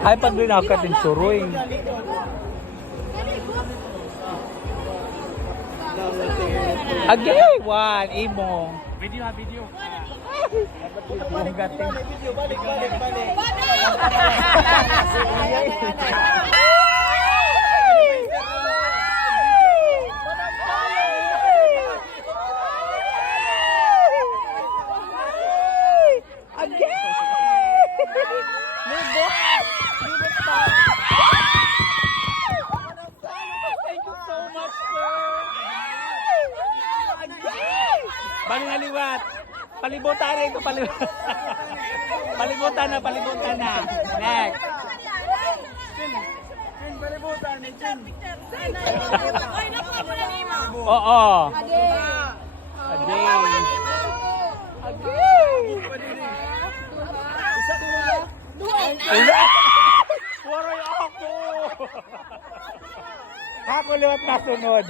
Ay, pag linakat din suroy. Agay, one, imo. Video ha, video. Yung gating. Video, balik, balik, balik. Balingaliwat. Palibutan rin ito, palibutan. Palibutan na. Next. Palibutan, Chin. Oo. Ade. Waray ako. Ako liwat kasunod.